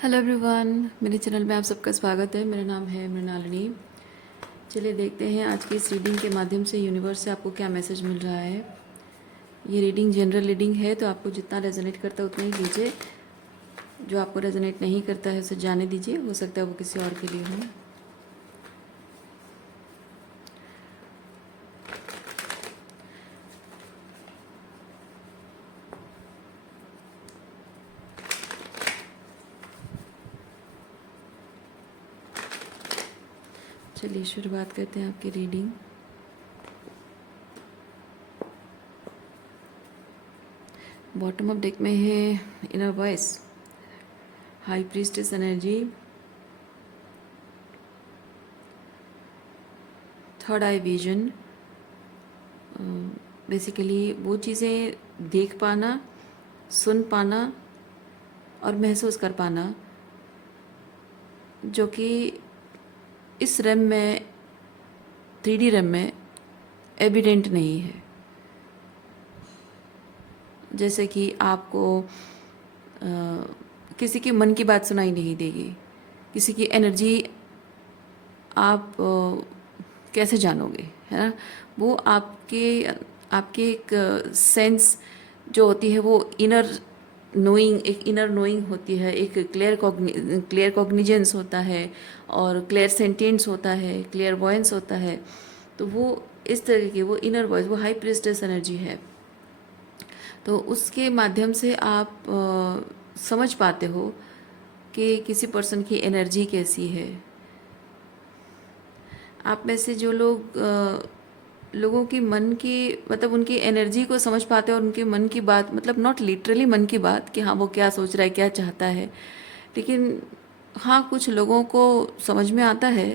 Hello everyone, मेरे channel में आप सबका स्वागत है। मेरा नाम है मृणालिनी। चलिए देखते हैं आज की इस रीडिंग के माध्यम से यूनिवर्स से आपको क्या मैसेज मिल रहा है। ये रीडिंग जनरल रीडिंग है, तो आपको जितना रेजोनेट करता है उतना ही लीजिए। जो आपको रेजोनेट नहीं करता है उसे जाने दीजिए, हो सकता है वो किसी और के लिए हो। चलिए शुरुआत करते हैं आपकी रीडिंग। बॉटम ऑफ डेक में है inner voice, high priestess energy, third eye vision. Basically वो चीज़ें देख पाना, सुन पाना और महसूस कर पाना जो कि इस रैम में, 3D रैम में एविडेंट नहीं है। जैसे कि आपको किसी की मन की बात सुनाई नहीं देगी, किसी की एनर्जी आप कैसे जानोगे, है ना। वो आपके आपके एक सेंस जो होती है वो इनर नोइंग, एक इनर नोइंग होती है, एक क्लियर कॉग्निजेंस होता है और क्लियर सेंटेंस होता है, क्लियर वॉयंस होता है। तो वो इस तरह की वो इनर वॉइस, वो हाई प्रिस्टेस एनर्जी है। तो उसके माध्यम से आप समझ पाते हो कि किसी पर्सन की एनर्जी कैसी है। आप में से जो लोग लोगों की मन की, मतलब उनकी एनर्जी को समझ पाते हैं और उनके मन की बात, मतलब नॉट लिटरली मन की बात कि हाँ वो क्या सोच रहा है, क्या चाहता है, लेकिन हाँ कुछ लोगों को समझ में आता है,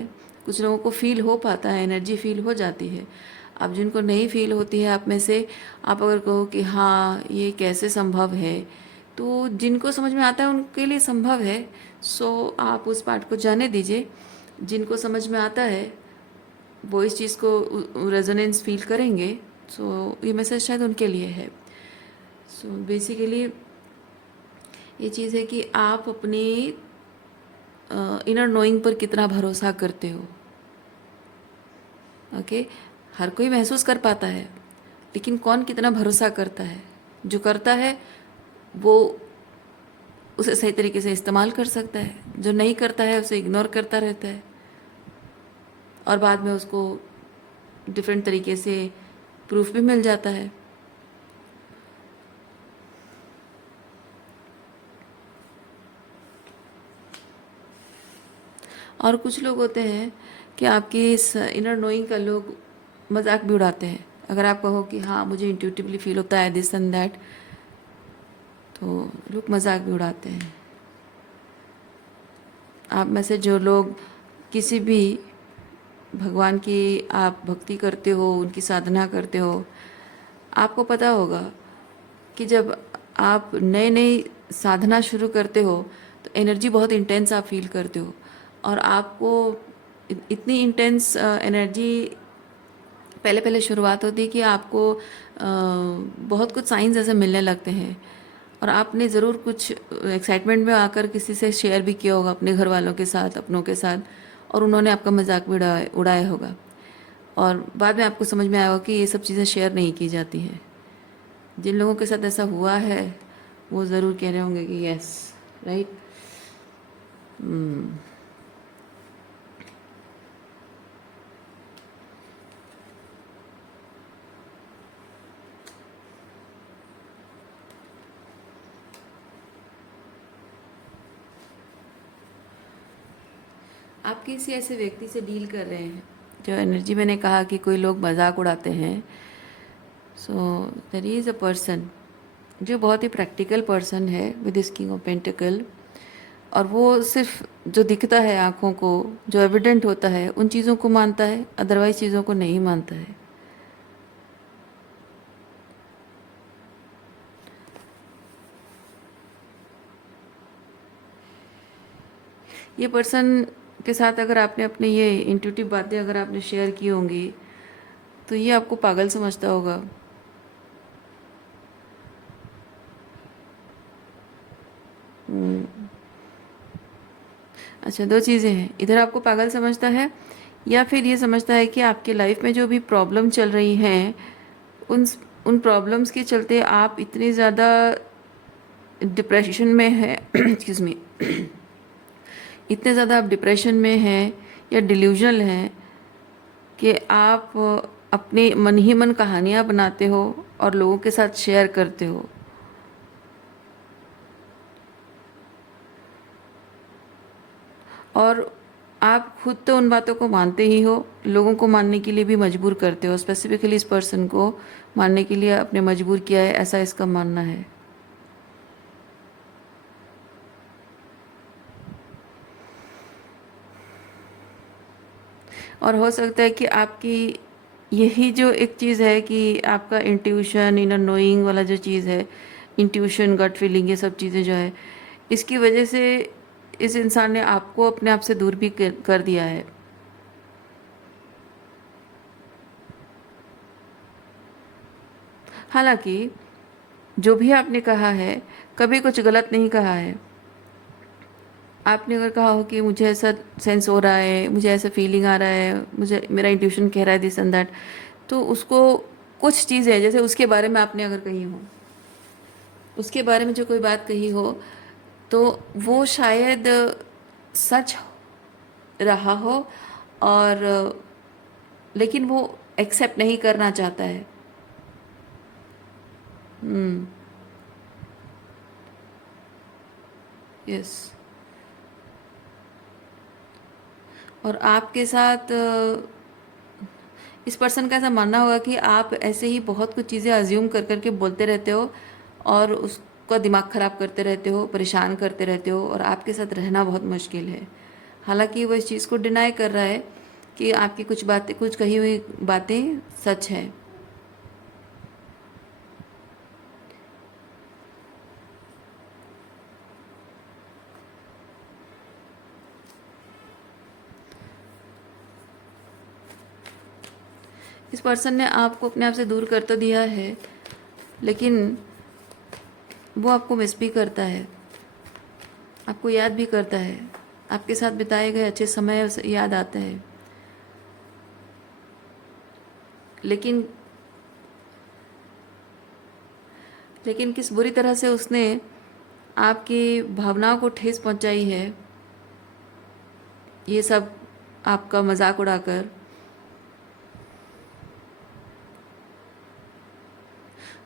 कुछ लोगों को फील हो पाता है, एनर्जी फील हो जाती है। अब जिनको नहीं फील होती है आप में से, आप अगर कहो कि हाँ ये कैसे संभव है, तो जिनको समझ में आता है उनके लिए संभव है। सो आप उस पार्ट को जाने दीजिए। जिनको समझ में आता है वो इस चीज़ को रेजोनेंस फील करेंगे। सो ये मैसेज शायद उनके लिए है। सो बेसिकली ये चीज़ है कि आप अपनी इनर नोइंग पर कितना भरोसा करते हो। ओके, हर कोई महसूस कर पाता है, लेकिन कौन कितना भरोसा करता है। जो करता है वो उसे सही तरीके से इस्तेमाल कर सकता है, जो नहीं करता है उसे इग्नोर करता रहता है और बाद में उसको डिफरेंट तरीके से प्रूफ भी मिल जाता है। और कुछ लोग होते हैं कि आपकी इस इनर नोइंग का लोग मजाक भी उड़ाते हैं। अगर आप कहो कि हाँ मुझे इंट्यूटिवली फील होता है दिस एंड दैट, तो लोग मजाक भी उड़ाते हैं। आप में से जो लोग किसी भी भगवान की आप भक्ति करते हो, उनकी साधना करते हो, आपको पता होगा कि जब आप नई नई साधना शुरू करते हो तो एनर्जी बहुत इंटेंस आप फील करते हो और आपको इतनी इंटेंस एनर्जी पहले पहले शुरुआत होती है कि आपको बहुत कुछ साइंस ऐसे मिलने लगते हैं और आपने ज़रूर कुछ एक्साइटमेंट में आकर किसी से शेयर भी किया होगा, अपने घर वालों के साथ, अपनों के साथ, और उन्होंने आपका मजाक भी उड़ाया होगा और बाद में आपको समझ में आया होगा कि ये सब चीज़ें शेयर नहीं की जाती हैं। जिन लोगों के साथ ऐसा हुआ है वो ज़रूर कह रहे होंगे कि यस, राइट। आप किसी ऐसे व्यक्ति से डील कर रहे हैं जो एनर्जी, मैंने कहा कि कोई लोग मजाक उड़ाते हैं। So there is a person जो बहुत ही प्रैक्टिकल पर्सन है विद दिस किंग ऑफ पेंटिकल, और वो सिर्फ जो दिखता है आँखों को, जो एविडेंट होता है उन चीज़ों को मानता है, अदरवाइज चीज़ों को नहीं मानता है। ये पर्सन के साथ अगर आपने अपने ये इंट्यूटिव बातें अगर आपने शेयर की होंगी तो ये आपको पागल समझता होगा। अच्छा, दो चीज़ें हैं, इधर आपको पागल समझता है या फिर ये समझता है कि आपके लाइफ में जो भी प्रॉब्लम चल रही हैं उन उन प्रॉब्लम्स के चलते आप इतने ज़्यादा डिप्रेशन में हैं एक्सक्यूज़ मी, इतने ज़्यादा आप डिप्रेशन में हैं या डिल्यूजनल हैं कि आप अपने मन ही मन कहानियाँ बनाते हो और लोगों के साथ शेयर करते हो। और आप खुद तो उन बातों को मानते ही हो, लोगों को मानने के लिए भी मजबूर करते हो, स्पेसिफिकली इस पर्सन को मानने के लिए आपने मजबूर किया है, ऐसा इसका मानना है। और हो सकता है कि आपकी यही जो एक चीज़ है कि आपका इंट्यूशन, इनर नोइंग वाला जो चीज़ है, इंट्यूशन, गट फीलिंग, ये सब चीज़ें जो है, इसकी वजह से इस इंसान ने आपको अपने आप से दूर भी कर दिया है। हालांकि जो भी आपने कहा है कभी कुछ गलत नहीं कहा है। आपने अगर कहा हो कि मुझे ऐसा सेंस हो रहा है, मुझे ऐसा फीलिंग आ रहा है, मुझे मेरा इंट्यूशन कह रहा है दिस एंड दैट, तो उसको कुछ चीज़ें जैसे उसके बारे में आपने अगर कही हो, उसके बारे में जो कोई बात कही हो, तो वो शायद सच रहा हो, और लेकिन वो एक्सेप्ट नहीं करना चाहता है। यस। और आपके साथ इस पर्सन का ऐसा मानना होगा कि आप ऐसे ही बहुत कुछ चीज़ें अज्यूम कर करके बोलते रहते हो और उसका दिमाग ख़राब करते रहते हो, परेशान करते रहते हो, और आपके साथ रहना बहुत मुश्किल है। हालांकि वो इस चीज़ को डिनाई कर रहा है कि आपकी कुछ बातें, कुछ कही हुई बातें सच है। इस पर्सन ने आपको अपने आप से दूर कर तो दिया है, लेकिन वो आपको मिस भी करता है, आपको याद भी करता है, आपके साथ बिताए गए अच्छे समय उसे याद आता है। लेकिन लेकिन किस बुरी तरह से उसने आपकी भावनाओं को ठेस पहुंचाई है, ये सब आपका मजाक उड़ाकर,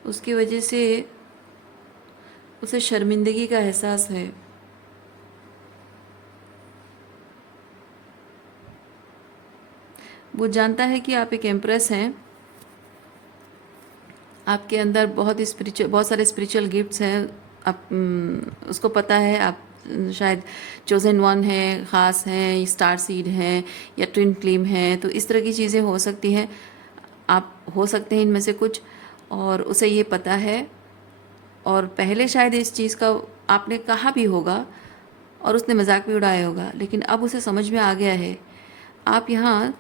उसकी वजह से उसे शर्मिंदगी का एहसास है। वो जानता है कि आप एक एम्प्रेस हैं, आपके अंदर बहुत सारे स्पिरिचुअल गिफ्ट्स हैं। आप उसको पता है आप शायद चोजन वन है, ख़ास हैं, स्टार सीड हैं या ट्विन फ्लेम हैं, तो इस तरह की चीज़ें हो सकती हैं, आप हो सकते हैं इनमें से कुछ, और उसे ये पता है। और पहले शायद इस चीज़ का आपने कहा भी होगा और उसने मजाक भी उड़ाया होगा, लेकिन अब उसे समझ में आ गया है। आप यहाँ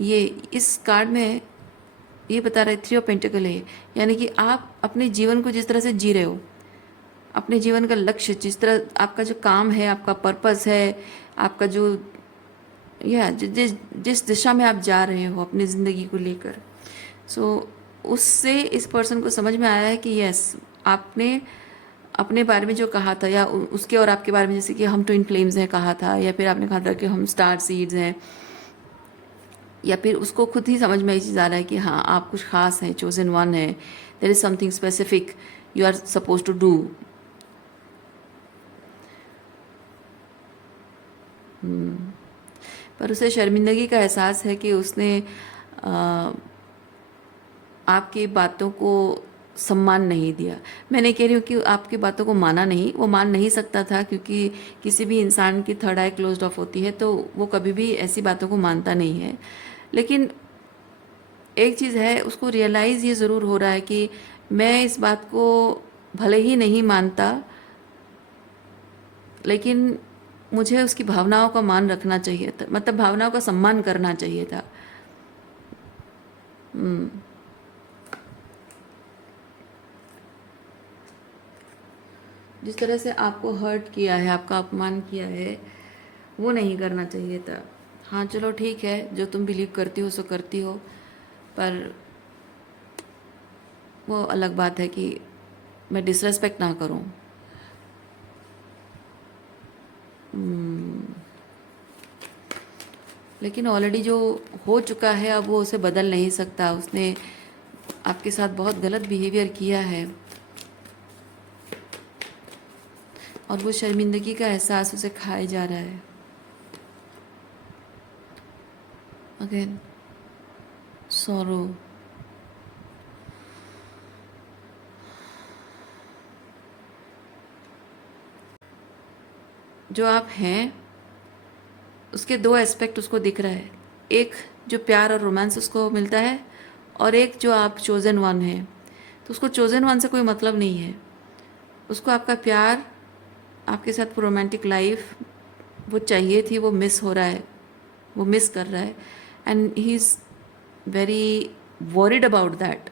ये इस कार्ड में ये बता रहे, थ्री ऑफ पेंटिकल है, यानी कि आप अपने जीवन को जिस तरह से जी रहे हो, अपने जीवन का लक्ष्य, जिस तरह आपका जो काम है, आपका पर्पस है, आपका जो जिस जिस दिशा में आप जा रहे हो अपनी ज़िंदगी को लेकर, सो उससे इस पर्सन को समझ में आया है कि यस, आपने अपने बारे में जो कहा था, या उसके और आपके बारे में, जैसे कि हम ट्विन फ्लेम्स हैं कहा था, या फिर आपने कहा था कि हम स्टार सीड्स हैं, या फिर उसको खुद ही समझ में ये चीज़ आ रहा है कि हाँ, आप कुछ खास हैं, चोजन वन है, there is something specific you are suppose to do. पर उसे शर्मिंदगी का एहसास है कि उसने आ, आपकी बातों को सम्मान नहीं दिया। मैं नहीं कह रही हूँ कि आपकी बातों को माना नहीं, वो मान नहीं सकता था, क्योंकि किसी भी इंसान की थर्ड आई क्लोज्ड ऑफ होती है, तो वो कभी भी ऐसी बातों को मानता नहीं है। लेकिन एक चीज़ है, उसको रियलाइज़ ये ज़रूर हो रहा है कि मैं इस बात को भले ही नहीं मानता, लेकिन मुझे उसकी भावनाओं का मान रखना चाहिए था, मतलब भावनाओं का सम्मान करना चाहिए था। जिस तरह से आपको हर्ट किया है, आपका अपमान किया है, वो नहीं करना चाहिए था। हाँ चलो ठीक है, जो तुम बिलीव करती हो सो करती हो, पर वो अलग बात है कि मैं डिसरेस्पेक्ट ना करूं। लेकिन ऑलरेडी जो हो चुका है अब वो उसे बदल नहीं सकता। उसने आपके साथ बहुत गलत बिहेवियर किया है और वो शर्मिंदगी का एहसास उसे खाए जा रहा है। Again sorrow. जो आप हैं उसके दो एस्पेक्ट उसको दिख रहा है। एक जो प्यार और रोमांस उसको मिलता है, और एक जो आप चोजन वन है। तो उसको चोजन वन से कोई मतलब नहीं है। उसको आपका प्यार, आपके साथ रोमांटिक लाइफ वो चाहिए थी, वो मिस हो रहा है, वो मिस कर रहा है, and he is very worried about that.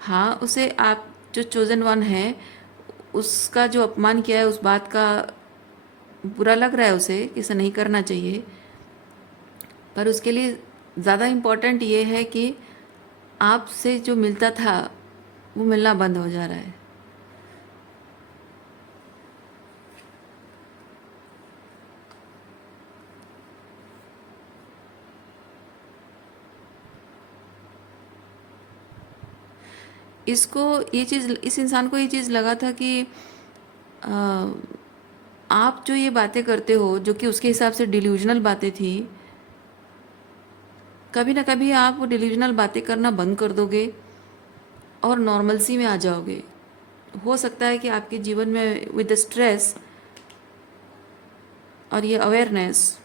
हाँ, उसे आप जो चोजन वन है उसका जो अपमान किया है उस बात का बुरा लग रहा है उसे कि ऐसा नहीं करना चाहिए, पर उसके लिए ज़्यादा इम्पोर्टेंट ये है कि आपसे जो मिलता था वो मिलना बंद हो जा रहा है। इसको ये चीज़, इस इंसान को ये चीज़ लगा था कि आ, आप जो ये बातें करते हो जो कि उसके हिसाब से डिल्यूजनल बातें थी, कभी ना कभी आप वो डिल्यूजनल बातें करना बंद कर दोगे और नॉर्मलसी में आ जाओगे। हो सकता है कि आपके जीवन में विद स्ट्रेस और ये अवेयरनेस,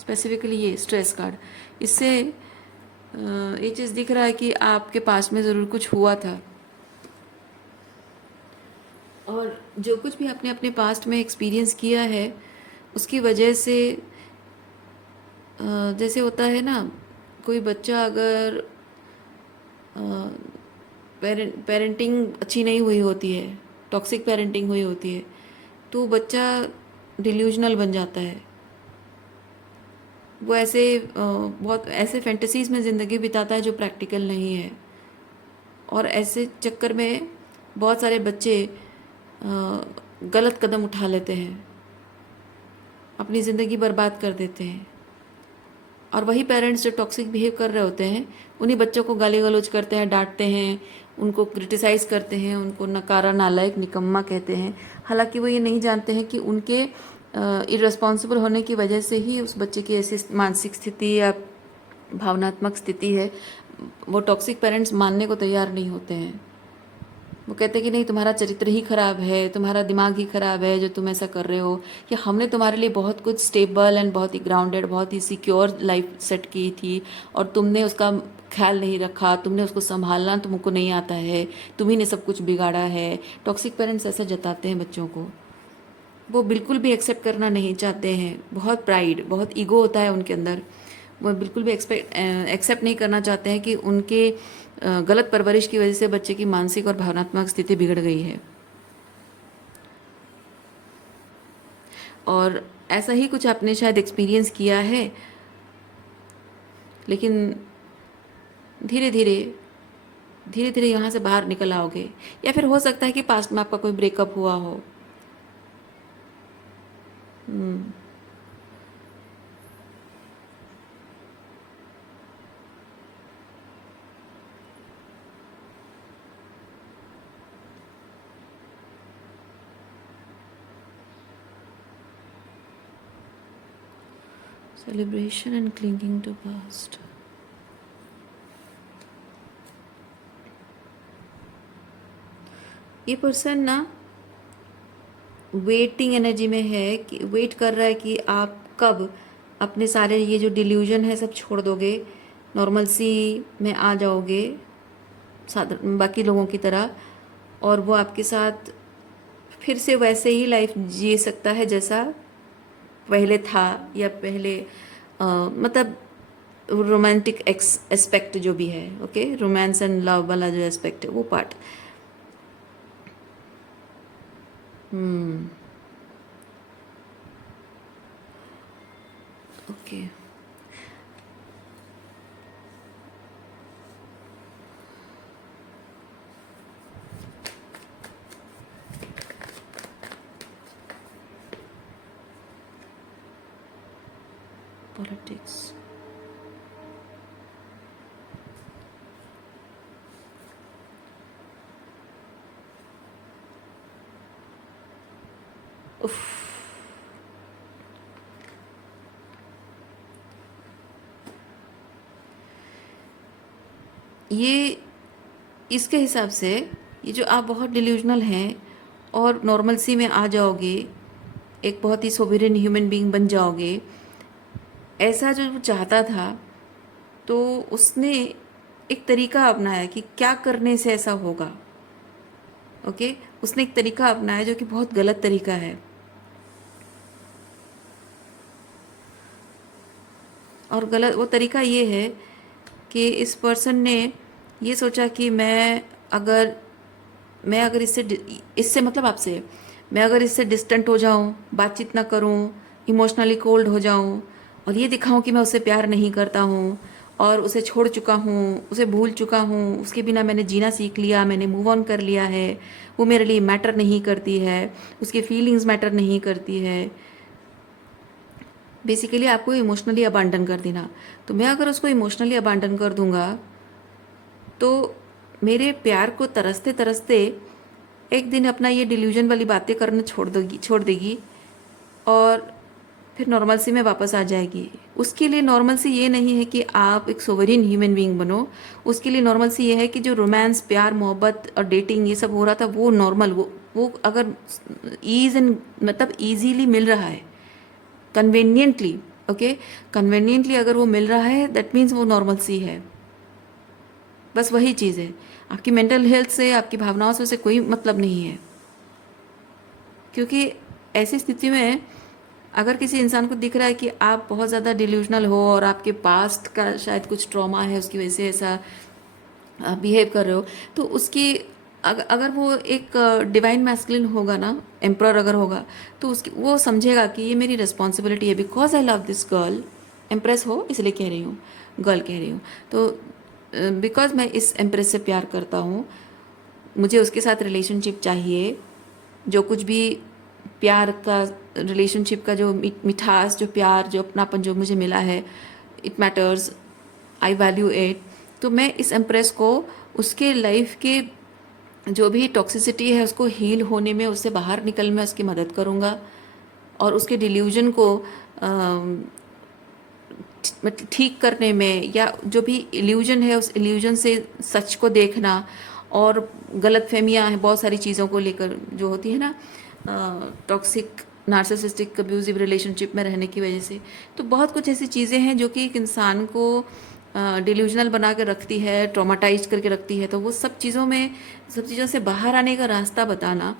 स्पेसिफिकली ये स्ट्रेस कार्ड, इससे ये चीज़ दिख रहा है कि आपके पास में ज़रूर कुछ हुआ था, और जो कुछ भी आपने अपने पास्ट में एक्सपीरियंस किया है उसकी वजह से जैसे होता है ना, कोई बच्चा अगर पेरेंटिंग अच्छी नहीं हुई होती है, टॉक्सिक पेरेंटिंग हुई होती है, तो बच्चा डिल्यूजनल बन जाता है। वो ऐसे बहुत ऐसे फैंटेसीज़ में ज़िंदगी बिताता है जो प्रैक्टिकल नहीं है, और ऐसे चक्कर में बहुत सारे बच्चे गलत कदम उठा लेते हैं, अपनी ज़िंदगी बर्बाद कर देते हैं। और वही पेरेंट्स जो टॉक्सिक बिहेव कर रहे होते हैं उन्हीं बच्चों को गाली गलौज करते हैं, डांटते हैं, उनको क्रिटिसाइज़ करते हैं, उनको नकारा, नालायक, निकम्मा कहते हैं। हालांकि वो ये नहीं जानते हैं कि उनके इररिस्पॉन्सिबल होने की वजह से ही उस बच्चे की ऐसी मानसिक स्थिति या भावनात्मक स्थिति है। वो टॉक्सिक पेरेंट्स मानने को तैयार नहीं होते हैं। वो कहते हैं कि नहीं, तुम्हारा चरित्र ही खराब है, तुम्हारा दिमाग ही खराब है जो तुम ऐसा कर रहे हो, कि हमने तुम्हारे लिए बहुत कुछ स्टेबल एंड बहुत ही ग्राउंडेड, बहुत ही सिक्योर लाइफ सेट की थी और तुमने उसका ख्याल नहीं रखा, तुमने उसको संभालना तुमको नहीं आता है, तुम्ही ने सब कुछ बिगाड़ा है। टॉक्सिक पेरेंट्स ऐसे जताते हैं बच्चों को। वो बिल्कुल भी एक्सेप्ट करना नहीं चाहते हैं। बहुत प्राइड, बहुत ईगो होता है उनके अंदर। वो बिल्कुल भी एक्सेप्ट नहीं करना चाहते हैं कि उनके गलत परवरिश की वजह से बच्चे की मानसिक और भावनात्मक स्थिति बिगड़ गई है। और ऐसा ही कुछ आपने शायद एक्सपीरियंस किया है, लेकिन धीरे धीरे धीरे धीरे यहाँ से बाहर निकल आओगे। या फिर हो सकता है कि पास्ट में आपका कोई ब्रेकअप हुआ हो। Celebration and clinging to past. ये पर्सन ना वेटिंग एनर्जी में है, कि वेट कर रहा है कि आप कब अपने सारे ये जो डिल्यूजन है सब छोड़ दोगे, नॉर्मलसी में आ जाओगे साधारण बाकी लोगों की तरह, और वो आपके साथ फिर से वैसे ही लाइफ जी सकता है जैसा पहले था, या पहले मतलब रोमांटिक एस्पेक्ट जो भी है, ओके, रोमांस एंड लव वाला जो एस्पेक्ट है वो पार्ट। ओके। पॉलिटिक्स। उफ। ये इसके हिसाब से ये जो आप बहुत डिल्यूजनल हैं और नॉर्मलसी में आ जाओगे, एक बहुत ही सोवरेन ह्यूमन बीइंग बन जाओगे, ऐसा जो वो चाहता था, तो उसने एक तरीका अपनाया कि क्या करने से ऐसा होगा। ओके, उसने एक तरीका अपनाया जो कि बहुत गलत तरीका है। और गलत वो तरीका ये है कि इस पर्सन ने ये सोचा कि अगर मैं अगर इससे मतलब आपसे मैं अगर इससे डिस्टेंट हो जाऊं, बातचीत ना करूं, इमोशनली कोल्ड हो जाऊं और ये दिखाऊं कि मैं उससे प्यार नहीं करता हूं और उसे छोड़ चुका हूं, उसे भूल चुका हूं, उसके बिना मैंने जीना सीख लिया, मैंने मूव ऑन कर लिया है, वो मेरे लिए मैटर नहीं करती है, उसकी फीलिंग्स मैटर नहीं करती है, बेसिकली आपको इमोशनली अबांडन कर देना। तो मैं अगर उसको इमोशनली अबांडन कर दूंगा तो मेरे प्यार को तरसते तरसते एक दिन अपना ये डिल्यूजन वाली बातें करना छोड़ देगी और फिर नॉर्मलसी में वापस आ जाएगी। उसके लिए नॉर्मलसी ये नहीं है कि आप एक सोवरेन ह्यूमन बीइंग बनो, उसके लिए नॉर्मलसी ये है कि जो रोमांस, प्यार, मोहब्बत और डेटिंग ये सब हो रहा था वो नॉर्मल, वो अगर ईज एंड मतलब ईजीली मिल रहा है, कन्वीनियंटली, ओके, कन्वीनियंटली अगर वो मिल रहा है, दैट मीन्स वो नॉर्मलसी है। बस वही चीज़ है। आपकी मेंटल हेल्थ से, आपकी भावनाओं से उसे कोई मतलब नहीं है। क्योंकि ऐसी स्थिति में अगर किसी इंसान को दिख रहा है कि आप बहुत ज़्यादा डिल्यूजनल हो और आपके पास्ट का शायद कुछ ट्रॉमा है, उसकी वजह से ऐसा बिहेव कर रहे हो, तो उसकी अगर वो एक डिवाइन मैस्कुलिन होगा ना, एम्प्रर अगर होगा, तो उसकी वो समझेगा कि ये मेरी रिस्पॉन्सिबिलिटी है, because I love this girl, empress हो इसलिए कह रही हूँ, गर्ल कह रही हूँ, तो बिकॉज मैं इस एम्प्रेस से प्यार करता हूँ, मुझे उसके साथ रिलेशनशिप चाहिए, जो कुछ भी प्यार का, रिलेशनशिप का जो मिठास, जो प्यार, जो अपनापन जो मुझे मिला है, it matters, I value it. तो मैं इस एम्प्रेस को उसके लाइफ के जो भी टॉक्सिसिटी है उसको हील होने में, उससे बाहर निकलने में उसकी मदद करूँगा और उसके डिल्यूजन को मतलब ठीक करने में, या जो भी इल्यूजन है उस इल्यूजन से सच को देखना, और गलत फहमियाँ हैं बहुत सारी चीज़ों को लेकर जो होती है ना, टॉक्सिक नार्सिसिस्टिक अब्यूजिव रिलेशनशिप में रहने की वजह से, तो बहुत कुछ ऐसी चीज़ें हैं जो कि एक इंसान को डिल्यूजनल बना के रखती है, ट्रॉमाटाइज करके रखती है। तो वो सब चीज़ों से बाहर आने का रास्ता बताना,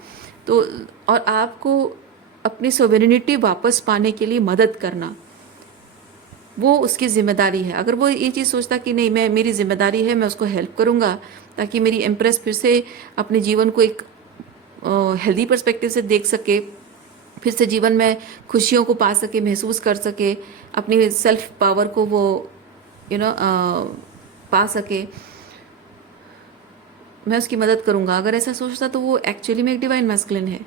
तो और आपको अपनी सोवेरेनिटी वापस पाने के लिए मदद करना, वो उसकी जिम्मेदारी है। अगर वो ये चीज़ सोचता कि नहीं, मेरी जिम्मेदारी है, मैं उसको हेल्प करूँगा ताकि मेरी एम्प्रेस फिर से अपने जीवन को एक हेल्दी पर्सपेक्टिव से देख सके, फिर से जीवन में खुशियों को पा सके, महसूस कर सके, अपनी सेल्फ पावर को वो पा सके, मैं उसकी मदद करूँगा। अगर ऐसा सोचता तो वो एक्चुअली में एक डिवाइन मैस्कुलिन है।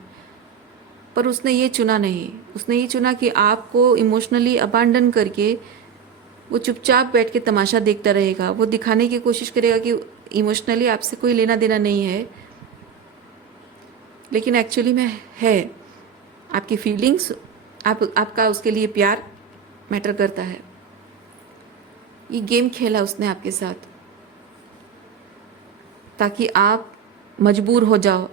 पर उसने ये चुना नहीं, उसने ये चुना कि आपको इमोशनली अबांडन करके वो चुपचाप बैठ के तमाशा देखता रहेगा, वो दिखाने की कोशिश करेगा कि इमोशनली आपसे कोई लेना देना नहीं है, लेकिन एक्चुअली में है। आपकी फीलिंग्स, आपका उसके लिए प्यार मैटर करता है। ये गेम खेला उसने आपके साथ ताकि आप मजबूर हो जाओ,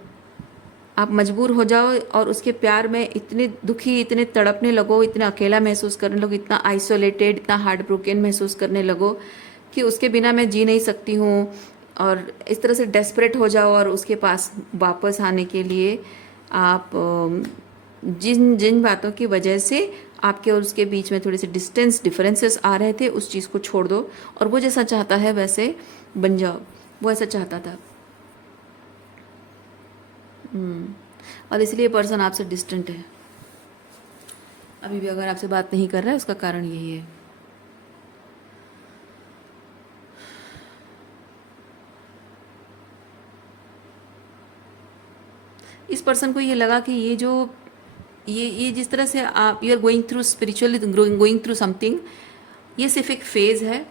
और उसके प्यार में इतने दुखी, इतने तड़पने लगो, इतना अकेला महसूस करने लगो, इतना आइसोलेटेड, इतना हार्ट ब्रोकन महसूस करने लगो कि उसके बिना मैं जी नहीं सकती हूँ, और इस तरह से डेस्परेट हो जाओ। और उसके पास वापस आने के लिए आप जिन जिन बातों की वजह से आपके और उसके बीच में थोड़े से डिफरेंसेस आ रहे थे, उस चीज़ को छोड़ दो और वो जैसा चाहता है वैसे बन जाओ। वो ऐसा चाहता था। और इसलिए पर्सन आपसे डिस्टेंट है। अभी भी अगर आपसे बात नहीं कर रहा है उसका कारण यही है। इस पर्सन को ये लगा कि ये जिस तरह से आप you are going through spiritually going through something, ये सिर्फ एक फेज़ है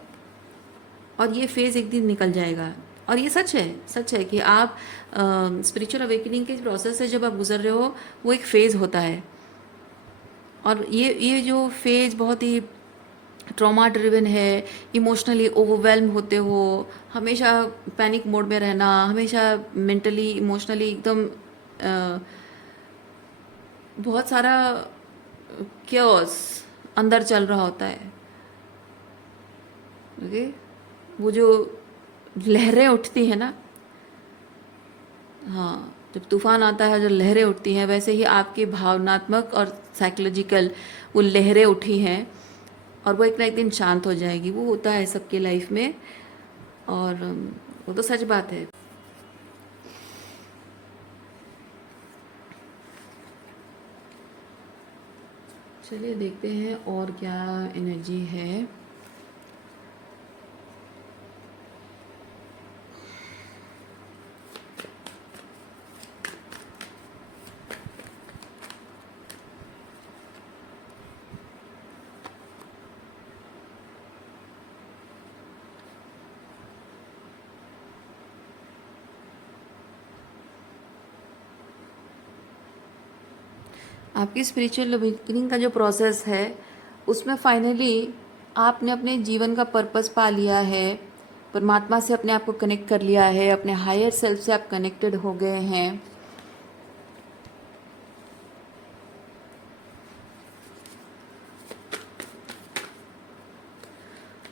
और ये फेज़ एक दिन निकल जाएगा। और ये सच है कि आप स्पिरिचुअल अवेकनिंग के प्रोसेस से जब आप गुजर रहे हो वो एक फ़ेज़ होता है। और ये जो फेज़ बहुत ही ट्रॉमा ड्रिवन है, इमोशनली ओवरवेल्म होते हो, हमेशा पैनिक मोड में रहना, हमेशा मेंटली इमोशनली एकदम बहुत सारा क्योस अंदर चल रहा होता है। ओके, वो जो लहरें उठती हैं ना, हाँ, जब तूफान आता है, जो लहरें उठती हैं, वैसे ही आपकी भावनात्मक और साइकोलॉजिकल वो लहरें उठी हैं और वो एक ना एक दिन शांत हो जाएगी। वो होता है सबके लाइफ में, और वो तो सच बात है। चलिए देखते हैं और क्या एनर्जी है। आपकी स्पिरिचुअल अवेकनिंग का जो प्रोसेस है उसमें फाइनली आपने अपने जीवन का पर्पस पा लिया है, परमात्मा से अपने आप को कनेक्ट कर लिया है, अपने हायर सेल्फ से आप कनेक्टेड हो गए हैं।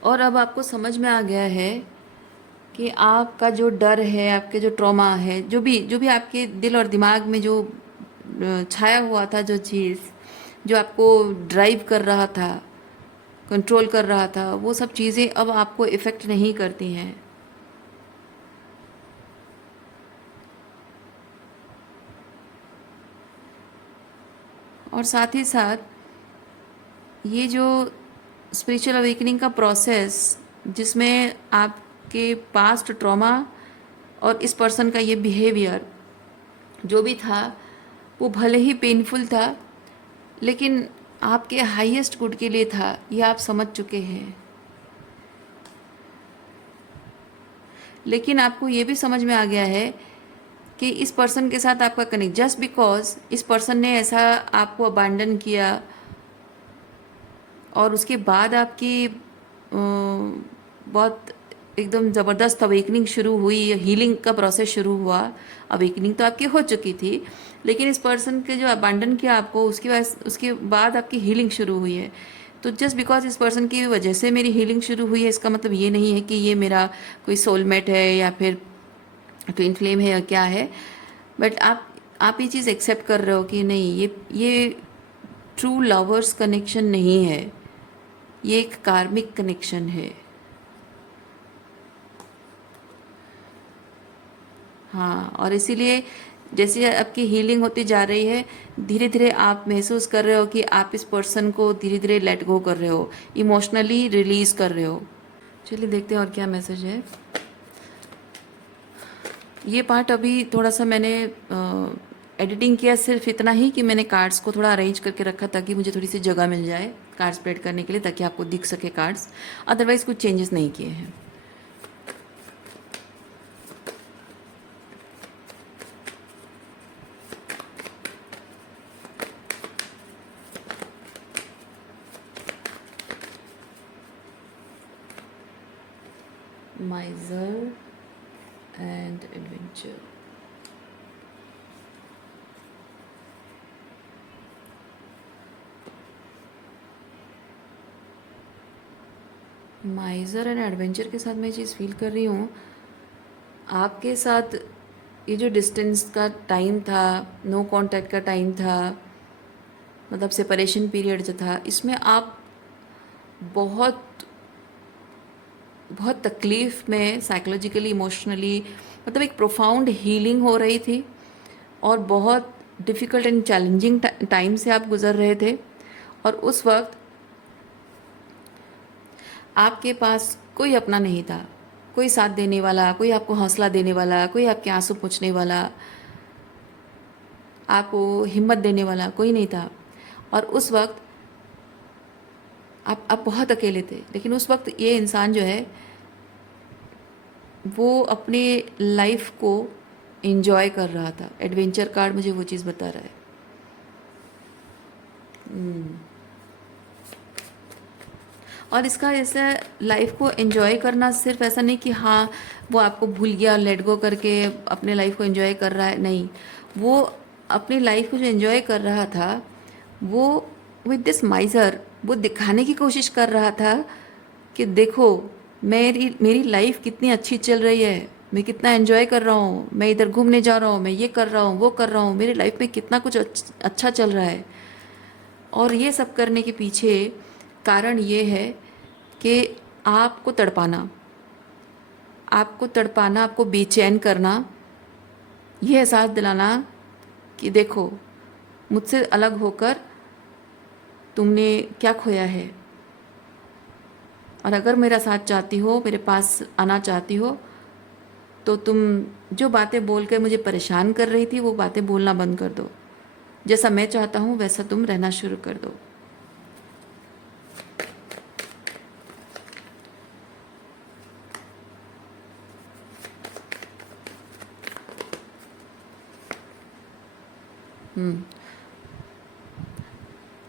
और अब आपको समझ में आ गया है कि आपका जो डर है, आपके जो ट्रॉमा है, जो भी आपके दिल और दिमाग में जो छाया हुआ था, जो चीज़ जो आपको ड्राइव कर रहा था, कंट्रोल कर रहा था, वो सब चीज़ें अब आपको इफ़ेक्ट नहीं करती हैं। और साथ ही साथ ये जो स्पिरिचुअल अवेकनिंग का प्रोसेस, जिसमें आपके पास्ट ट्रॉमा और इस पर्सन का ये बिहेवियर जो भी था, वो भले ही पेनफुल था लेकिन आपके हाईएस्ट गुड के लिए था, ये आप समझ चुके हैं। लेकिन आपको ये भी समझ में आ गया है कि इस पर्सन के साथ आपका कनेक्ट, जस्ट बिकॉज इस पर्सन ने ऐसा आपको अबांडन किया और उसके बाद आपकी बहुत एकदम ज़बरदस्त अवेकनिंग शुरू हुई, हीलिंग का प्रोसेस शुरू हुआ। अवेकनिंग तो आपकी हो चुकी थी, लेकिन इस पर्सन के जो अबांडन किया आपको, उसके बाद आपकी हीलिंग शुरू हुई है। तो जस्ट बिकॉज इस पर्सन की वजह से मेरी हीलिंग शुरू हुई है, इसका मतलब ये नहीं है कि ये मेरा कोई सोलमेट है या फिर ट्विन फ्लेम है या क्या है। बट आप ये चीज़ एक्सेप्ट कर रहे हो कि नहीं, ये ट्रू लवर्स कनेक्शन नहीं है, ये एक कार्मिक कनेक्शन है। हाँ, और इसीलिए जैसे आपकी हीलिंग होती जा रही है, धीरे धीरे आप महसूस कर रहे हो कि आप इस पर्सन को धीरे धीरे लेट गो कर रहे हो, इमोशनली रिलीज कर रहे हो। चलिए देखते हैं और क्या मैसेज है। ये पार्ट अभी थोड़ा सा मैंने एडिटिंग किया, सिर्फ इतना ही कि मैंने कार्ड्स को थोड़ा अरेंज करके रखा ताकि मुझे थोड़ी सी जगह मिल जाए कार्ड स्प्रेड करने के लिए, ताकि आपको दिख सके कार्ड्स। अदरवाइज़ कुछ चेंजेस नहीं किए हैं। Miser and adventure. माइजर and adventure के साथ मैं चीज़ फील कर रही हूँ, आपके साथ ये जो डिस्टेंस का टाइम था, नो कांटेक्ट का टाइम था, मतलब सेपरेशन पीरियड जो था, इसमें आप बहुत बहुत तकलीफ़ में साइकोलॉजिकली, इमोशनली, मतलब एक प्रोफाउंड हीलिंग हो रही थी और बहुत डिफ़िकल्ट एंड चैलेंजिंग टाइम से आप गुज़र रहे थे। और उस वक्त आपके पास कोई अपना नहीं था, कोई साथ देने वाला, कोई आपको हौसला देने वाला, कोई आपके आंसू पोंछने वाला, आपको हिम्मत देने वाला कोई नहीं था। और उस वक्त आप बहुत अकेले थे। लेकिन उस वक्त ये इंसान जो है वो अपने लाइफ को एंजॉय कर रहा था। एडवेंचर कार्ड मुझे वो चीज़ बता रहा है। और इसका ऐसा लाइफ को एंजॉय करना सिर्फ ऐसा नहीं कि हाँ वो आपको भूल गया, लेट गो करके अपने लाइफ को एंजॉय कर रहा है, नहीं। वो अपनी लाइफ को जो एंजॉय कर रहा था वो विद दिस माइजर वो दिखाने की कोशिश कर रहा था कि देखो मेरी मेरी लाइफ कितनी अच्छी चल रही है, मैं कितना एंजॉय कर रहा हूँ, मैं इधर घूमने जा रहा हूँ, मैं ये कर रहा हूँ, वो कर रहा हूँ, मेरी लाइफ में कितना कुछ अच्छा चल रहा है। और ये सब करने के पीछे कारण ये है कि आपको तड़पाना, आपको बेचैन करना, ये एहसास दिलाना कि देखो मुझसे अलग होकर तुमने क्या खोया है। और अगर मेरा साथ चाहती हो, मेरे पास आना चाहती हो, तो तुम जो बातें बोल कर मुझे परेशान कर रही थी वो बातें बोलना बंद कर दो। जैसा मैं चाहता हूँ वैसा तुम रहना शुरू कर दो।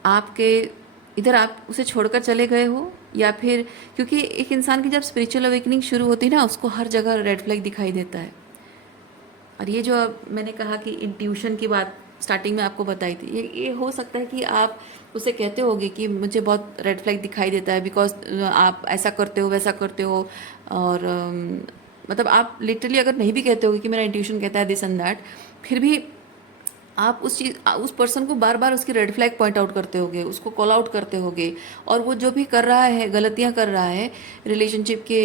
आपके इधर आप उसे छोड़कर चले गए हो, या फिर क्योंकि एक इंसान की जब स्पिरिचुअल अवेकनिंग शुरू होती है ना, उसको हर जगह रेड फ्लैग दिखाई देता है। और ये जो अब मैंने कहा कि इंट्यूशन की बात स्टार्टिंग में आपको बताई थी, ये हो सकता है कि आप उसे कहते होगे कि मुझे बहुत रेड फ्लैग दिखाई देता है बिकॉज आप ऐसा करते हो वैसा करते हो। और मतलब आप लिटरली अगर नहीं भी कहते होगे कि मेरा इंट्यूशन कहता है दिस एंड दैट, फिर भी आप उस पर्सन को बार बार उसकी रेड फ्लैग पॉइंट आउट करते होगे, उसको कॉल आउट करते होगे। और वो जो भी कर रहा है, गलतियां कर रहा है, रिलेशनशिप के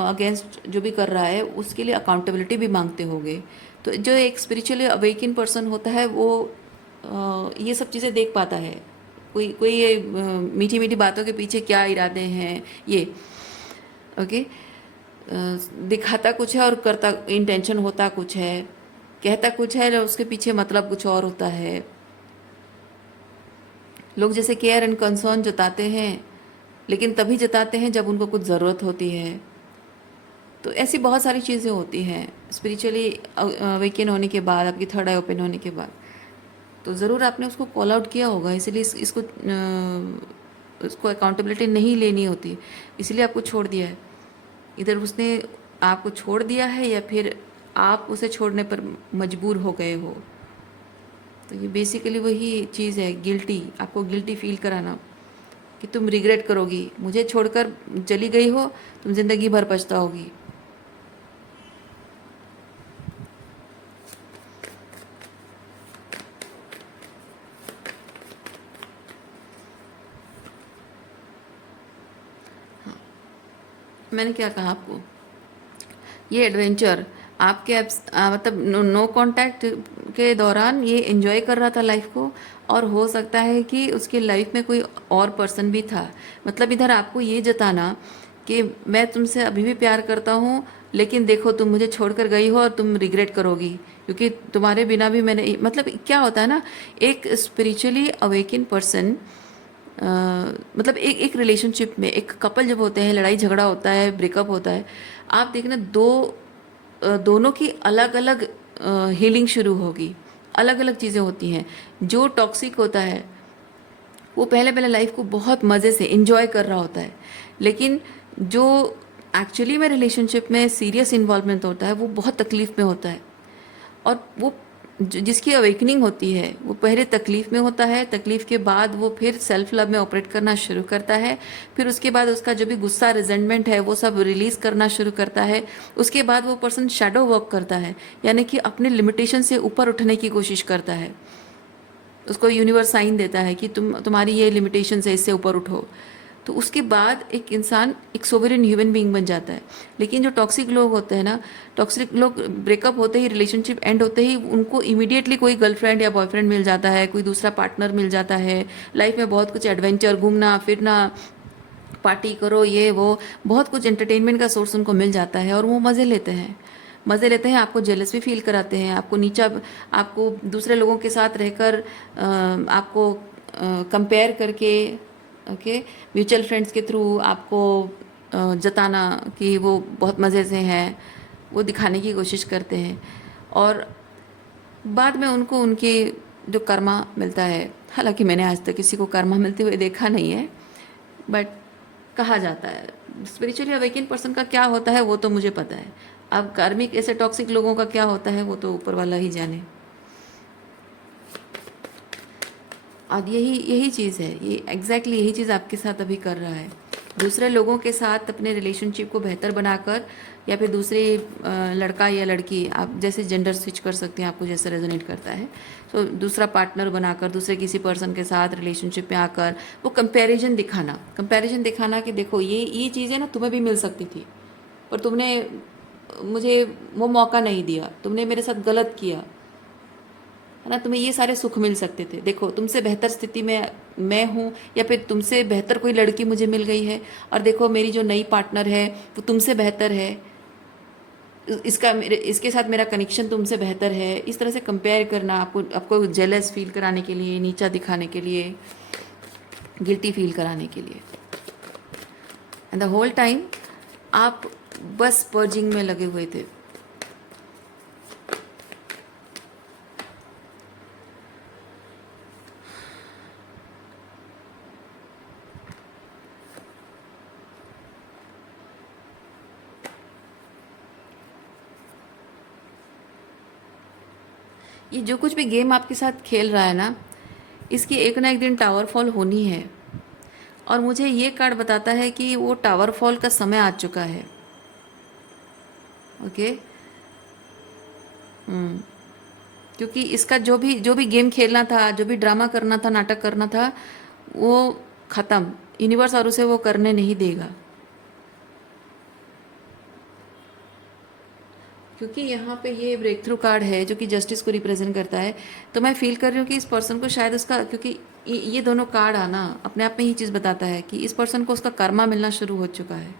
अगेंस्ट जो भी कर रहा है, उसके लिए अकाउंटेबिलिटी भी मांगते होगे। तो जो एक स्पिरिचुअली अवेकिन पर्सन होता है वो ये सब चीज़ें देख पाता है। कोई कोई ये मीठी मीठी बातों के पीछे क्या इरादे हैं, ये ओके दिखाता कुछ है और करता इंटेंशन होता कुछ है, कहता कुछ है और उसके पीछे मतलब कुछ और होता है। लोग जैसे केयर एंड कंसर्न जताते हैं, लेकिन तभी जताते हैं जब उनको कुछ ज़रूरत होती है। तो ऐसी बहुत सारी चीज़ें होती हैं स्पिरिचुअली अवेकन होने के बाद, आपकी थर्ड आई ओपन होने के बाद। तो ज़रूर आपने उसको कॉल आउट किया होगा, इसलिए उसको अकाउंटेबिलिटी नहीं लेनी होती, इसलिए आपको छोड़ दिया है। इधर उसने आपको छोड़ दिया है या फिर आप उसे छोड़ने पर मजबूर हो गए हो। तो ये बेसिकली वही चीज़ है, गिल्टी, आपको गिल्टी फील कराना कि तुम रिग्रेट करोगी, मुझे छोड़कर चली गई हो, तुम ज़िंदगी भर पछताओगी। मैंने क्या कहा आपको, ये एडवेंचर आपके मतलब नो कांटेक्ट के दौरान ये एंजॉय कर रहा था लाइफ को, और हो सकता है कि उसकी लाइफ में कोई और पर्सन भी था। मतलब इधर आपको ये जताना कि मैं तुमसे अभी भी प्यार करता हूँ, लेकिन देखो तुम मुझे छोड़कर गई हो और तुम रिग्रेट करोगी, क्योंकि तुम्हारे बिना भी मैंने, मतलब क्या होता है ना, एक स्पिरिचुअली अवेकिन पर्सन मतलब एक रिलेशनशिप में एक कपल जब होते हैं, लड़ाई झगड़ा होता है, ब्रेकअप होता है, आप देखना दोनों की अलग अलग हीलिंग शुरू होगी, अलग अलग चीज़ें होती हैं। जो टॉक्सिक होता है वो पहले पहले लाइफ को बहुत मज़े से एंजॉय कर रहा होता है, लेकिन जो एक्चुअली में रिलेशनशिप में सीरियस इन्वॉल्वमेंट होता है वो बहुत तकलीफ़ में होता है। और वो जिसकी अवेकनिंग होती है वो पहले तकलीफ़ में होता है, तकलीफ़ के बाद वो फिर सेल्फ लव में ऑपरेट करना शुरू करता है, फिर उसके बाद उसका जो भी गुस्सा रिजेंटमेंट है वो सब रिलीज़ करना शुरू करता है। उसके बाद वो पर्सन शैडो वर्क करता है, यानी कि अपने लिमिटेशन से ऊपर उठने की कोशिश करता है। उसको यूनिवर्स साइन देता है कि तुम्हारी ये लिमिटेशन है, इससे ऊपर उठो। तो उसके बाद एक इंसान एक सोवरेन ह्यूमन बीइंग बन जाता है। लेकिन जो टॉक्सिक लोग होते हैं ना, टॉक्सिक लोग ब्रेकअप होते ही, रिलेशनशिप एंड होते ही उनको इमीडिएटली कोई गर्लफ्रेंड या बॉयफ्रेंड मिल जाता है, कोई दूसरा पार्टनर मिल जाता है, लाइफ में बहुत कुछ एडवेंचर, घूमना फिरना, पार्टी करो, ये वो, बहुत कुछ एंटरटेनमेंट का सोर्स उनको मिल जाता है और वो मज़े लेते हैं, मज़े लेते हैं, आपको जेलस भी फील कराते हैं, आपको नीचा, आपको दूसरे लोगों के साथ रहकर आपको कंपेयर करके, ओके, म्यूचुअल फ्रेंड्स के थ्रू आपको जताना कि वो बहुत मज़े से हैं, वो दिखाने की कोशिश करते हैं। और बाद में उनको उनके जो कर्मा मिलता है, हालांकि मैंने आज तक किसी को कर्मा मिलते हुए देखा नहीं है, बट कहा जाता है स्पिरिचुअली अवेकन पर्सन का क्या होता है वो तो मुझे पता है। अब कार्मिक ऐसे टॉक्सिक लोगों का क्या होता है वो तो ऊपर वाला ही जाने। और यही यही चीज़ है, ये एग्जैक्टली यही चीज़ आपके साथ अभी कर रहा है। दूसरे लोगों के साथ अपने रिलेशनशिप को बेहतर बनाकर, या फिर दूसरे लड़का या लड़की, आप जैसे जेंडर स्विच कर सकते हैं, आपको जैसे रेजोनेट करता है, तो दूसरा पार्टनर बनाकर दूसरे किसी पर्सन के साथ रिलेशनशिप में आकर वो कंपैरिजन दिखाना कि देखो ये चीज़ें ना तुम्हें भी मिल सकती थी, पर तुमने मुझे वो मौका नहीं दिया, तुमने मेरे साथ गलत किया, है ना, तुम्हें ये सारे सुख मिल सकते थे, देखो तुमसे बेहतर स्थिति में मैं हूँ, या फिर तुमसे बेहतर कोई लड़की मुझे मिल गई है, और देखो मेरी जो नई पार्टनर है वो तुमसे बेहतर है, इसके साथ मेरा कनेक्शन तुमसे बेहतर है। इस तरह से कंपेयर करना, आपको जेलस फील कराने के लिए, नीचा दिखाने के लिए, गिल्टी फील कराने के लिए। एंड द होल टाइम आप बस पर्जिंग में लगे हुए थे। ये जो कुछ भी गेम आपके साथ खेल रहा है ना, इसकी एक ना एक दिन टावर फॉल होनी है। और मुझे ये कार्ड बताता है कि वो टावर फॉल का समय आ चुका है। ओके, क्योंकि इसका जो भी गेम खेलना था, जो भी ड्रामा करना था, नाटक करना था, वो ख़त्म। यूनिवर्स और उसे वो करने नहीं देगा, क्योंकि यहाँ पे ये ब्रेक थ्रू कार्ड है जो कि जस्टिस को रिप्रेजेंट करता है। तो मैं फील कर रही हूँ कि इस पर्सन को शायद उसका, क्योंकि ये दोनों कार्ड आना अपने आप में ही चीज़ बताता है कि इस पर्सन को उसका कर्मा मिलना शुरू हो चुका है।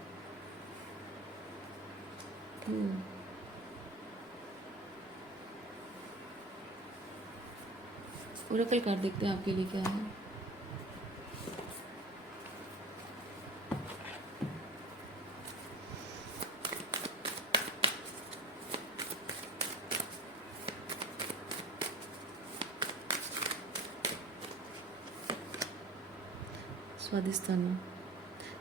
ओरेकल कार्ड देखते हैं आपके लिए क्या है। स्वादिष्टान,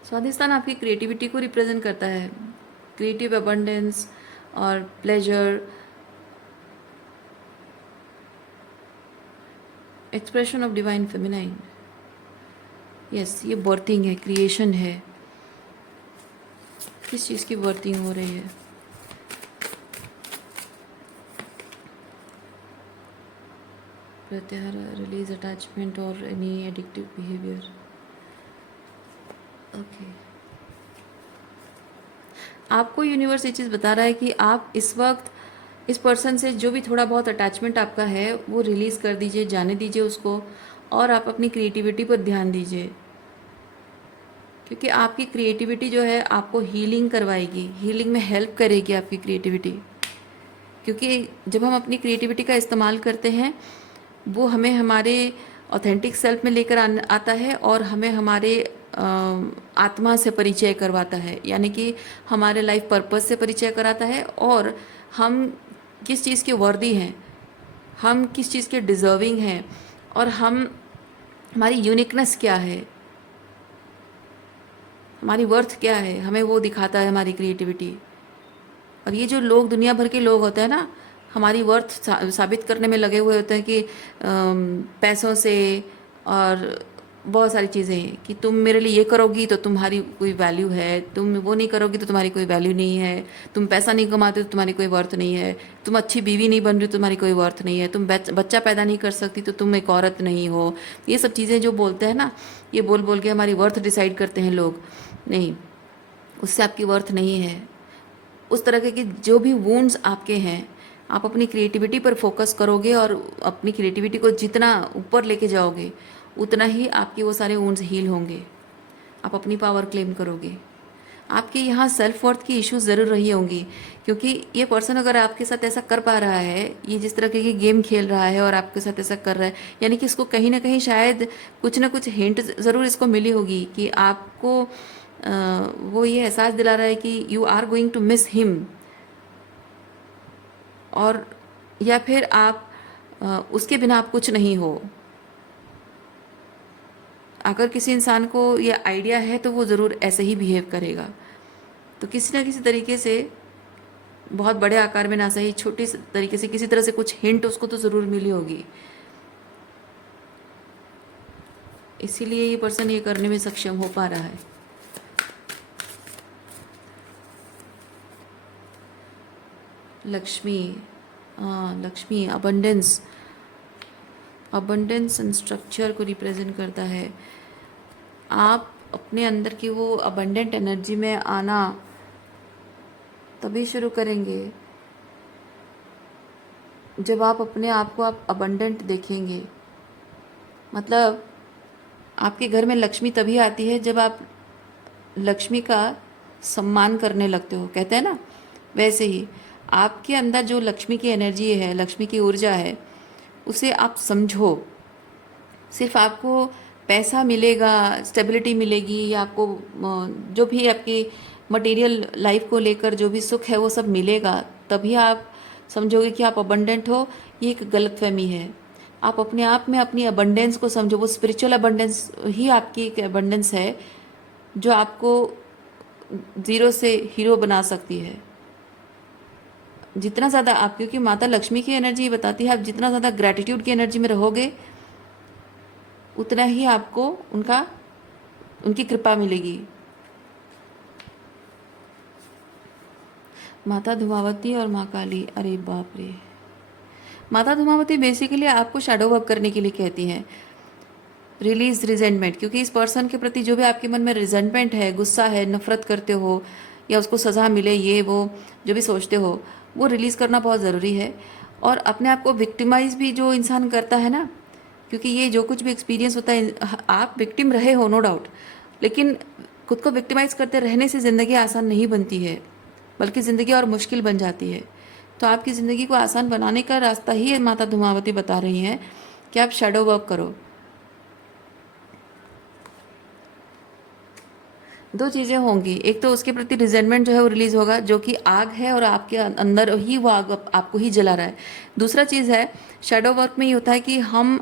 स्वादिष्टान आपकी क्रिएटिविटी को रिप्रेजेंट करता है, क्रिएटिव अबंडेंस और pleasure, expression of divine feminine. Yes, ये बर्थिंग है, क्रिएशन है। किस चीज़ की बर्थिंग हो रही है? प्रत्याहार, रिलीज अटैचमेंट और एनी एडिक्टिव बिहेवियर। ओके, आपको यूनिवर्स ये चीज़ बता रहा है कि आप इस वक्त इस पर्सन से जो भी थोड़ा बहुत अटैचमेंट आपका है वो रिलीज़ कर दीजिए, जाने दीजिए उसको, और आप अपनी क्रिएटिविटी पर ध्यान दीजिए, क्योंकि आपकी क्रिएटिविटी जो है आपको हीलिंग करवाएगी, हीलिंग में हेल्प करेगी आपकी क्रिएटिविटी। क्योंकि जब हम अपनी क्रिएटिविटी का इस्तेमाल करते हैं वो हमें हमारे ऑथेंटिक सेल्फ में लेकर आता है, और हमें हमारे आत्मा से परिचय करवाता है, यानी कि हमारे लाइफ पर्पस से परिचय कराता है, और हम किस चीज़ के वर्दी हैं, हम किस चीज़ के डिज़र्विंग हैं, और हमारी यूनिकनेस क्या है, हमारी वर्थ क्या है, हमें वो दिखाता है हमारी क्रिएटिविटी। और ये जो लोग, दुनिया भर के लोग होते हैं ना, हमारी वर्थ साबित करने में लगे हुए होते हैं कि पैसों से और बहुत सारी चीज़ें हैं कि तुम मेरे लिए ये करोगी तो तुम्हारी कोई वैल्यू है, तुम वो नहीं करोगी तो तुम्हारी कोई वैल्यू नहीं है, तुम पैसा नहीं कमाते तो तुम्हारी कोई वर्थ नहीं है, तुम अच्छी बीवी नहीं बन रही तो तुम्हारी कोई वर्थ नहीं है, तुम बच्चा पैदा नहीं कर सकती तो तुम एक औरत नहीं हो। ये सब चीज़ें जो बोलते हैं ना, ये बोल बोल के हमारी वर्थ डिसाइड करते हैं लोग। नहीं, उससे आपकी वर्थ नहीं है। उस तरह के जो भी वुंड्स आपके हैं, आप अपनी क्रिएटिविटी पर फोकस करोगे और अपनी क्रिएटिविटी को जितना ऊपर लेके जाओगे उतना ही आपके वो सारे वुंड्स हील होंगे। आप अपनी पावर क्लेम करोगे। आपके यहाँ सेल्फ वर्थ की इश्यूज ज़रूर रही होंगी, क्योंकि ये पर्सन अगर आपके साथ ऐसा कर पा रहा है, ये जिस तरह की गेम खेल रहा है और आपके साथ ऐसा कर रहा है, यानी कि इसको कहीं ना कहीं शायद कुछ ना कुछ हिंट ज़रूर इसको मिली होगी कि आपको वो ये एहसास दिला रहा है कि you are going to miss him. और या फिर आप उसके बिना आप कुछ नहीं हो। अगर किसी इंसान को ये आइडिया है तो वो ज़रूर ऐसे ही बिहेव करेगा। तो किसी ना किसी तरीके से, बहुत बड़े आकार में ना सही, छोटी तरीके से, किसी तरह से कुछ हिंट उसको तो ज़रूर मिली होगी। इसीलिए ये पर्सन ये करने में सक्षम हो पा रहा है। लक्ष्मी, हाँ Lakshmi abundance, abundance and structure को रिप्रेजेंट करता है। आप अपने अंदर की वो अबंडेंट एनर्जी में आना तभी शुरू करेंगे जब आप अपने आप को आप अबंडेंट देखेंगे। मतलब आपके घर में लक्ष्मी तभी आती है जब आप लक्ष्मी का सम्मान करने लगते हो, कहते हैं ना। वैसे ही आपके अंदर जो लक्ष्मी की एनर्जी है, लक्ष्मी की ऊर्जा है, उसे आप समझो। सिर्फ आपको पैसा मिलेगा, स्टेबिलिटी मिलेगी, या आपको जो भी आपकी मटेरियल लाइफ को लेकर जो भी सुख है वो सब मिलेगा, तभी आप समझोगे कि आप अबंडेंट हो। ये एक गलतफहमी है। आप अपने आप में अपनी अबंडेंस को समझो। वो स्पिरिचुअल अबंडेंस ही आपकी एक अबंडेंस है जो आपको ज़ीरो से हीरो बना सकती है। जितना ज़्यादा आप, क्योंकि माता लक्ष्मी की एनर्जी बताती है, आप जितना ज़्यादा ग्रैटिट्यूड की एनर्जी में रहोगे उतना ही आपको उनकी कृपा मिलेगी। माता धूमावती और माँ काली, अरे बाप रे। माता धूमावती बेसिकली आपको शैडो वर्क करने के लिए कहती हैं। रिलीज रिजेंटमेंट, क्योंकि इस पर्सन के प्रति जो भी आपके मन में रिजेंटमेंट है, गुस्सा है, नफरत करते हो, या उसको सज़ा मिले, ये वो जो भी सोचते हो, वो रिलीज़ करना बहुत ज़रूरी है। और अपने आप को विक्टिमाइज भी जो इंसान करता है ना, क्योंकि ये जो कुछ भी एक्सपीरियंस होता है, आप विक्टिम रहे हो नो डाउट, लेकिन खुद को विक्टिमाइज करते रहने से ज़िंदगी आसान नहीं बनती है, बल्कि ज़िंदगी और मुश्किल बन जाती है। तो आपकी ज़िंदगी को आसान बनाने का रास्ता ही माता धूमावती बता रही हैं कि आप शैडो वर्क करो। दो चीज़ें होंगी, एक तो उसके प्रति रिजेंटमेंट जो है वो रिलीज़ होगा, जो कि आग है और आपके अंदर ही वो आग आपको ही जला रहा है। दूसरा चीज़ है, शैडो वर्क में ये होता है कि हम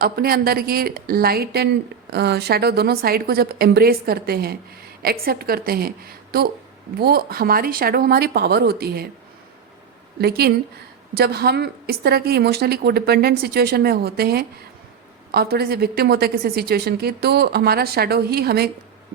अपने अंदर की लाइट एंड शैडो दोनों साइड को जब एम्ब्रेस करते हैं, एक्सेप्ट करते हैं, तो वो हमारी शैडो हमारी पावर होती है। लेकिन जब हम इस तरह की इमोशनली कोडिपेंडेंट सिचुएशन में होते हैं और थोड़े से विक्टिम होते हैं किसी सिचुएशन के, तो हमारा शैडो ही हमें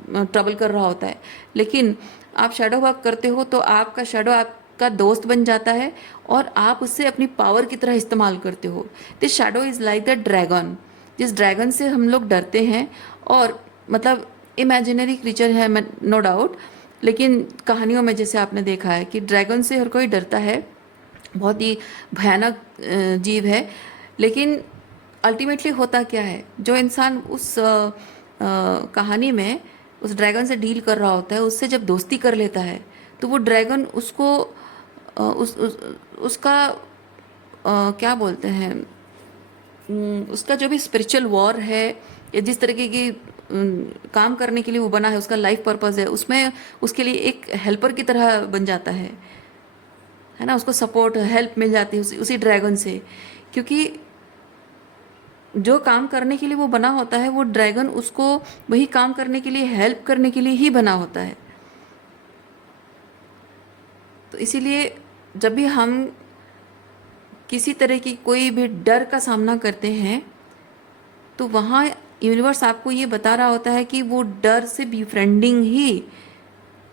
ट्रबल कर रहा होता है। लेकिन आप शैडो वर्क करते हो तो आपका शैडो आपका दोस्त बन जाता है और आप उससे अपनी पावर की तरह इस्तेमाल करते हो। This shadow is like the dragon, जिस ड्रैगन से हम लोग डरते हैं, और मतलब इमेजिनरी क्रीचर है नो डाउट, लेकिन कहानियों में जैसे आपने देखा है कि ड्रैगन से हर कोई डरता है, बहुत ही भयानक जीव है। लेकिन अल्टीमेटली होता क्या है, जो इंसान उस कहानी में उस ड्रैगन से डील कर रहा होता है, उससे जब दोस्ती कर लेता है तो वो ड्रैगन उसको उसका क्या बोलते हैं, उसका जो भी स्पिरिचुअल वॉर है या जिस तरीके की काम करने के लिए वो बना है, उसका लाइफ पर्पस है, उसमें उसके लिए एक हेल्पर की तरह बन जाता है ना। उसको सपोर्ट हेल्प मिल जाती है उसी ड्रैगन से, क्योंकि जो काम करने के लिए वो बना होता है, वो ड्रैगन उसको वही काम करने के लिए, हेल्प करने के लिए ही बना होता है। तो इसीलिए जब भी हम किसी तरह की कोई भी डर का सामना करते हैं तो वहाँ यूनिवर्स आपको ये बता रहा होता है कि वो डर से बिफ्रेंडिंग ही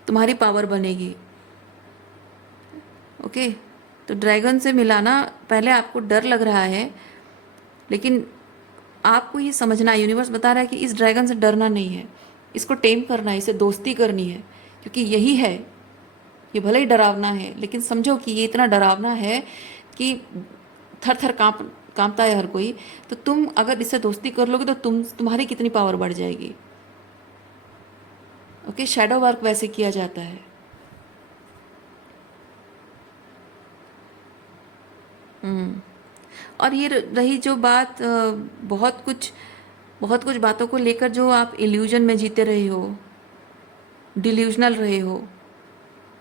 तुम्हारी पावर बनेगी। ओके, तो ड्रैगन से मिलाना, पहले आपको डर लग रहा है, लेकिन आपको ये समझना है, यूनिवर्स बता रहा है कि इस ड्रैगन से डरना नहीं है, इसको टेम करना है, इसे दोस्ती करनी है, क्योंकि यही है। ये भले ही डरावना है, लेकिन समझो कि ये इतना डरावना है कि थर थर कांपता है हर कोई। तो तुम अगर इससे दोस्ती कर लोगे तो तुम्हारी कितनी पावर बढ़ जाएगी। ओके, शैडो वर्क वैसे किया जाता है। और ये रही जो बात, बहुत कुछ बातों को लेकर जो आप इल्यूजन में जीते रहे हो, डिल्यूजनल रहे हो,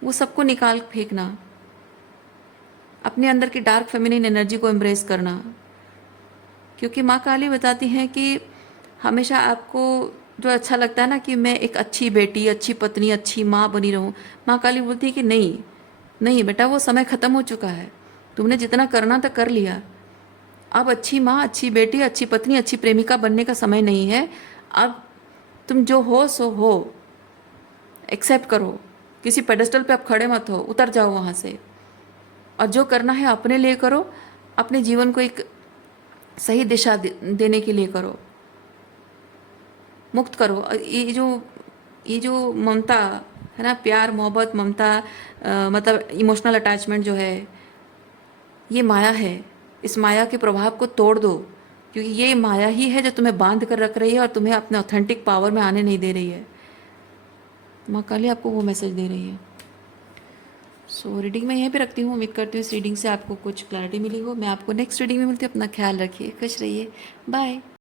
वो सबको निकाल फेंकना, अपने अंदर की डार्क फेमिनिन एनर्जी को एम्ब्रेस करना। क्योंकि माँ काली बताती हैं कि हमेशा आपको जो अच्छा लगता है ना कि मैं एक अच्छी बेटी, अच्छी पत्नी, अच्छी माँ बनी रहूं, माँ काली बोलती है कि नहीं, नहीं बेटा, वो समय ख़त्म हो चुका है, तुमने जितना करना था कर लिया। अब अच्छी माँ, अच्छी बेटी, अच्छी पत्नी, अच्छी प्रेमिका बनने का समय नहीं है। अब तुम जो हो सो हो, एक्सेप्ट करो। किसी पेडेस्टल पे आप खड़े मत हो, उतर जाओ वहाँ से, और जो करना है अपने लिए करो, अपने जीवन को एक सही दिशा देने के लिए करो, मुक्त करो। ये जो ममता है ना, प्यार, मोहब्बत, ममता, मतलब इमोशनल अटैचमेंट जो है, ये माया है। इस माया के प्रभाव को तोड़ दो, क्योंकि ये माया ही है जो तुम्हें बांध कर रख रही है और तुम्हें अपने ऑथेंटिक पावर में आने नहीं दे रही है। माँ काली आपको वो मैसेज दे रही है। सो रीडिंग मैं यहीं पे रखती हूँ। उम्मीद करती हूँ इस रीडिंग से आपको कुछ क्लैरिटी मिली हो। मैं आपको नेक्स्ट रीडिंग में मिलती हूँ। अपना ख्याल रखिए, खुश रहिए, बाय।